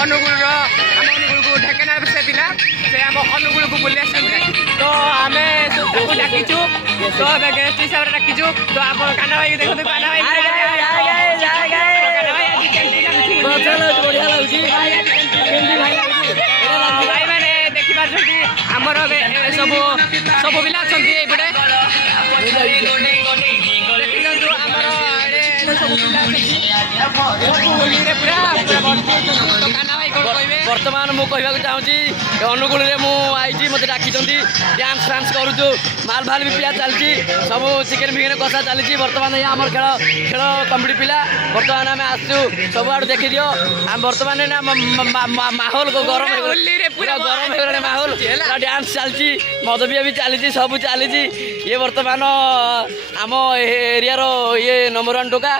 ଅନୁଗୁଳର ଆମ ଅନୁଗୁଳକୁ ଢେଙ୍କାନାଳ ସେ ପିଲା ସେ ଆମ ଅନୁଗୁଳକୁ ବୁଲି ଆସିଛନ୍ତି ତ ଆମେ ତାକୁ ଡାକିଛୁ ତ ଏବେ ଗେଷ୍ଟ ହିସାବରେ ଡାକିଛୁ ତ ଆପଣ କାହ୍ନା ଭାଇକି ଦେଖନ୍ତୁ କାହ୍ନା ଭାଇ ଭାଇ ମାନେ ଦେଖିପାରୁଛନ୍ତି ଆମର ସବୁ ସବୁ ପିଲା ଅଛନ୍ତି ଏଇପଟେ ଦେଖିଦିଅନ୍ତୁ ଆମର ସବୁ ପିଲା ଅଛନ୍ତି ବର୍ତ୍ତମାନ ମୁଁ କହିବାକୁ ଚାହୁଁଛି ଅନୁଗୁଳରେ ମୁଁ ଆଇଛି ମୋତେ ଡାକିଛନ୍ତି ଡ୍ୟାନ୍ସ ଫ୍ୟାନ୍ସ କରୁଛୁ ମାଲ ଭାଲ ବି ପିଆ ଚାଲିଛି ସବୁ ଚିକେନ ଫିକେନ କଷା ଚାଲିଛି ବର୍ତ୍ତମାନ ଏ ଆମର ଖେଳ କମିଟି ପିଲା ବର୍ତ୍ତମାନ ଆମେ ଆସୁଛୁ ସବୁଆଡ଼ୁ ଦେଖିଦିଅ ଆମେ ବର୍ତ୍ତମାନ ନା ମାହୋଲ ଗରମ ପୁରା ଗରମ ହେଇଗଲାଣି ମାହୋଲ ଡ୍ୟାନ୍ସ ଚାଲିଛି ମଦ ପିଆ ବି ଚାଲିଛି ସବୁ ଚାଲିଛି ଇଏ ବର୍ତ୍ତମାନ ଆମ ଏରିଆର ଇଏ ନମ୍ବର 1 ଟୋକା